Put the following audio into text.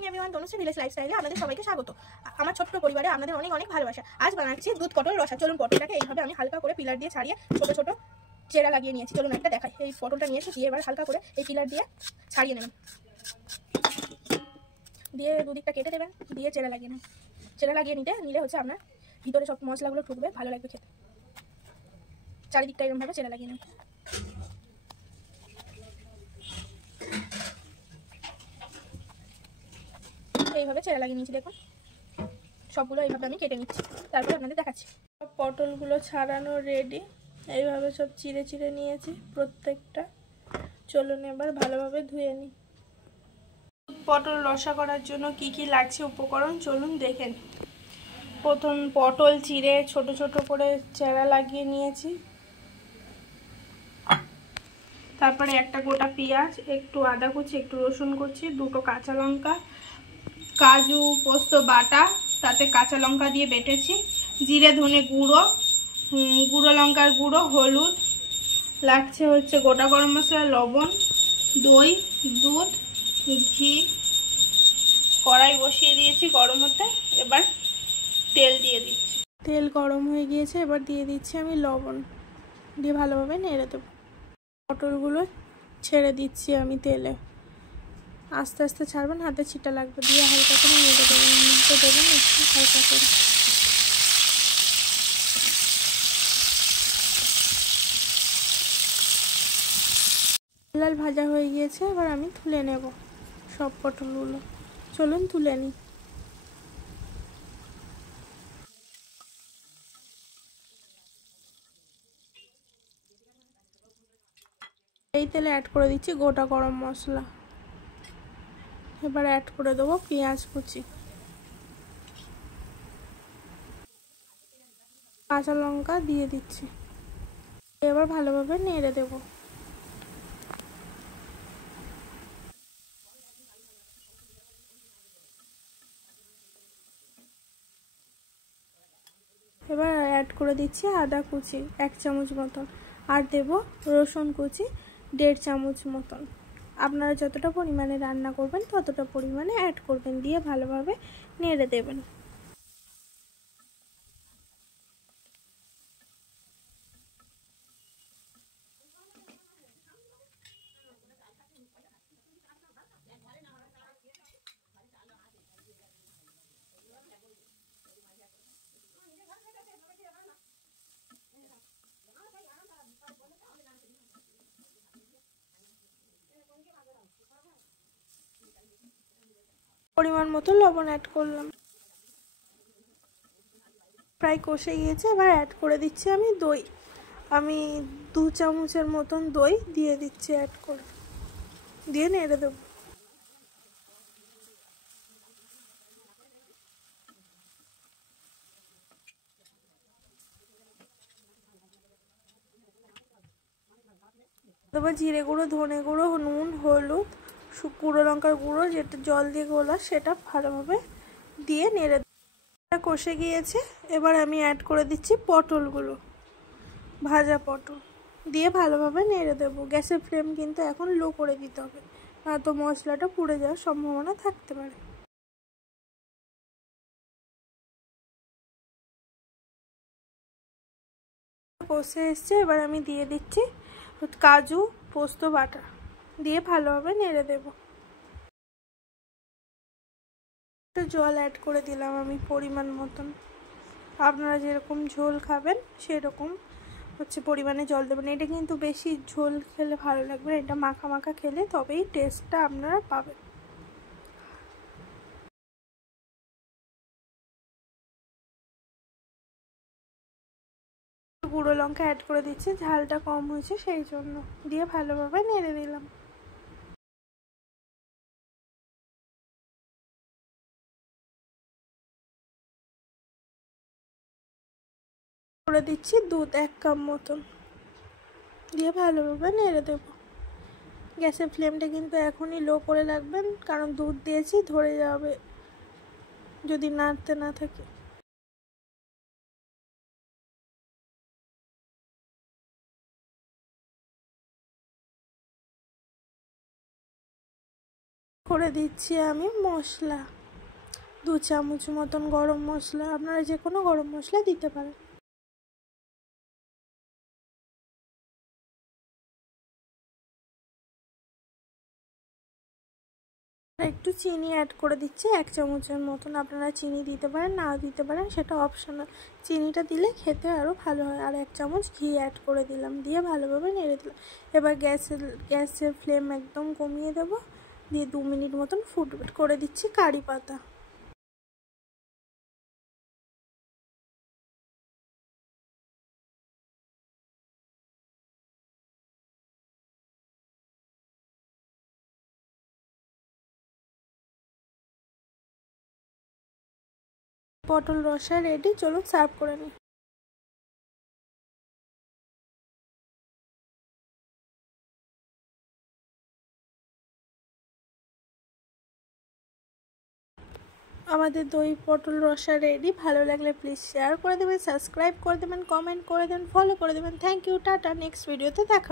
Morning everyone, Tanushree village লাইফস্টাইলে আপনাদের সবাইকে স্বাগত। আমার ছোট্ট পরিবারে আপনাদের অনেক অনেক ভালোবাসা। আজ বানাচ্ছি দুধ পটল রসা। চলুন পটলটাকে এইভাবে আমি হালকা করে পিলার দিয়ে ছাড়িয়ে ছোট ছোট চেরা লাগিয়ে নিয়েছি। চলুন একটা দেখাই। এই পটলটা নিয়েছি, দিয়ে এবার হালকা করে এই পিলার দিয়ে ছাড়িয়ে নেবেন, দিয়ে দুদিকটা কেটে দেবেন, দিয়ে চেরা লাগিয়ে নেবেন। চেরা লাগিয়ে নিলে হচ্ছে আপনার ভিতরে সব মশলাগুলো ঢুকবে, ভালো লাগবে খেতে। চারিদিকটা এরকমভাবে চেরা লাগিয়ে নেবেন। এইভাবে চেরা লাগিয়ে নিয়েছি, দেখুন সবগুলো এইভাবে আমি কেটে নিচ্ছি, তারপরে আপনাদের দেখাচ্ছি। পটলগুলো ছাড়ানো রেডি, এইভাবে সব চিড়ে চিড়ে নিয়েছি প্রত্যেকটা। চলুন এবার ভালোভাবে ধুয়ে নিই। পটল রসা করার জন্য কি কি লাগছে উপকরণ চলুন দেখে নিই। প্রথম পটল চিড়ে ছোট ছোট করে চেরা লাগিয়ে নিয়েছি, তারপরে একটা গোটা পেঁয়াজ, একটু আদা কুচি, একটু রসুন কুচি, দুটো কাঁচা লঙ্কা, কাজু পোস্ত বাটা, তাতে কাঁচা লঙ্কা দিয়ে বেটেছি, জিরে ধনে গুঁড়ো, গুঁড়ো লঙ্কার গুঁড়ো, হলুদ লাগছে, হচ্ছে গোটা গরম মশলা, লবণ, দই, দুধ, ঘি। কড়াই বসিয়ে দিয়েছি গরম হতে, এবার তেল দিয়ে দিচ্ছি। তেল গরম হয়ে গিয়েছে, এবার দিয়ে দিচ্ছি আমি লবণ, দিয়ে ভালোভাবে নেড়ে দেবো। পটলগুলো ছেড়ে দিচ্ছি আমি তেলে, আস্তে আস্তে ছাড়বেন, হাতে ছিটা লাগবে, দিয়ে হালকা করে নেড়ে দেবেন, নিতে দেবেন একটু হালকা করে। লাল ভাজা হয়ে গিয়েছে, এবার আমি তুলে নেব সব পটলগুলো। চলুন তুলে নিই। এই তেলে অ্যাড করে দিচ্ছি গোটা গরম মশলা, এবার অ্যাড করে দেবো পেঁয়াজ কুচি, কাঁচা লঙ্কা দিয়ে দিচ্ছি, এবার ভালোভাবে নেড়ে দেবো। এবার অ্যাড করে দিচ্ছি আদা কুচি 1 চামচ মতন, আর দেব রসুন কুচি 1.5 চামচ মতন। আপনারা যতটা পরিমাণে রান্না করবেন ততটা পরিমাণে অ্যাড করবেন, দিয়ে ভালোভাবে নেড়ে দেবেন। পরিমাণ মতো লবণ অ্যাড করলাম, প্রায় কষে গিয়েছে। এবার অ্যাড করে দিচ্ছি আমি দই, আমি 2 চামচের মতন দই দিয়ে দিচ্ছি, অ্যাড করে দিয়ে নেড়ে দেবো। তারপর জিরে গুঁড়ো, ধনে গুঁড়ো, নুন, হলুদ, গুঁড়ো লঙ্কার গুঁড়ো, যেটা জল দিয়ে গোলা, সেটা ভালোভাবে দিয়ে নেড়ে কষে গিয়েছে। এবার আমি অ্যাড করে দিচ্ছি পটলগুলো, ভাজা পটল দিয়ে ভালোভাবে নেড়ে দেবো। গ্যাসের ফ্লেম কিন্তু এখন লো করে দিতে হবে, নয়তো মশলাটা পুড়ে যাওয়ার সম্ভাবনা থাকতে পারে। কষে এসছে, এবার আমি দিয়ে দিচ্ছি কাজু পোস্ত বাটা, দিয়ে ভালোভাবে নেড়ে দেব। একটু জল অ্যাড করে দিলাম আমি পরিমাণ মতন, আপনারা যেরকম ঝোল খাবেন সেরকম হচ্ছে পরিমাণে জল দেবেন। এটা কিন্তু বেশি ঝোল খেলে ভালো লাগবে না, এটা মাখা মাখা খেলে তবেই টেস্টটা আপনারা পাবেন। গুঁড়ো লঙ্কা অ্যাড করে দিচ্ছি, ঝালটা কম হয়েছে সেই জন্য, দিয়ে ভালোভাবে নেড়ে দিলাম। করে দিচ্ছি দুধ 1 কাপ মতন, দিয়ে ভালোভাবে নেড়ে দেব। গ্যাসের ফ্লেমটা কিন্তু এখনই লো করে রাখবেন, কারণ দুধ দিয়েছি ধরে যাবে যদি নাড়তে না থাকে। করে দিচ্ছি আমি মশলা, 2 চামচ মতন গরম মশলা, আপনারা যে কোনো গরম মশলা দিতে পারেন। একটু চিনি অ্যাড করে দিচ্ছি 1 চামচের মতন, আপনারা চিনি দিতে পারেন নাও দিতে পারেন, সেটা অপশনাল। চিনিটা দিলে খেতে আরও ভালো হয়। আর 1 চামচ ঘি অ্যাড করে দিলাম, দিয়ে ভালোভাবে নেড়ে দিলাম। এবার গ্যাসের ফ্লেম একদম কমিয়ে দেবো, দিয়ে 2 মিনিট মতন ফুটবে। করে দিচ্ছি কারি পাতা, পটল রসা রেডি। চলুন সার্ভ করে নিই। আমাদের দই পটল রসা রেডি। ভালো লাগলে প্লিজ শেয়ার করে দেবেন, সাবস্ক্রাইব করে দেবেন, কমেন্ট করে দেবেন, ফলো করে দেবেন। Thank you, tata. নেক্সট ভিডিওতে দেখা।